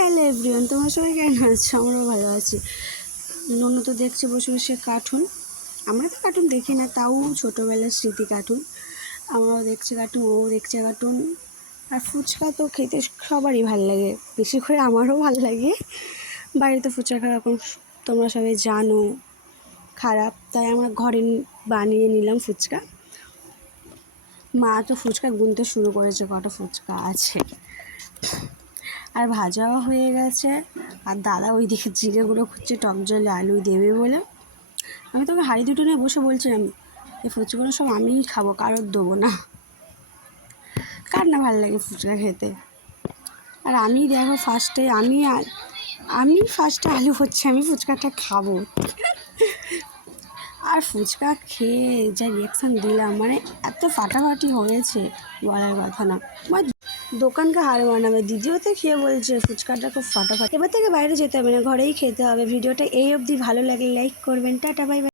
Hello everyone, তোমরা সবাই কেমন আছো? আমরাও ভালো আছি। ননু তো দেখছে বসে বসে কার্টুন। আমরা তো কার্টুন দেখি না, তাও ছোটোবেলার স্মৃতি কার্টুন। আমরাও দেখছি কার্টুন, ও দেখছে কার্টুন। আর ফুচকা তো খেতে সবারই ভালো লাগে, বেশি করে আমারও ভালো লাগে। বাড়িতে ফুচকা খাওয়া এখন তোমরা সবাই জানো খারাপ, তাই আমরা ঘরে বানিয়ে নিলাম ফুচকা। মা তো ফুচকা গুনতে শুরু করেছে কটা ফুচকা আছে, আর ভাজাও হয়ে গেছে। আর দাদা ওই দিকে জিরে গুঁড়ো খুঁজছে টক জলে আলু দেবে বলে। আমি তোকে হাঁড়ি দুটো নিয়ে বসে বলছিলাম এই ফুচকাগুলো সব আমিই খাবো, কারোর দেবো না। কার না ভালো লাগে ফুচকা খেতে? আর আমি দেখো আমি ফার্স্টে আলু হচ্ছে, আমি ফুচকাটা খাবো। আর ফুচকা খেয়ে যা রিয়াকশান দিলাম, মানে এত ফাটাফাটি হয়েছে বলার কথা না। দোকানকে হার মানাবে। দিদিও তো খেয়ে বলছে ফুচকাটা খুব ফাটাফাটি। এবার থেকে বাইরে যেতে হবে না, ঘরেই খেতে হবে। ভিডিওটা এই অবধি ভালো লাগলে লাইক করবেন। Tata, bye bye.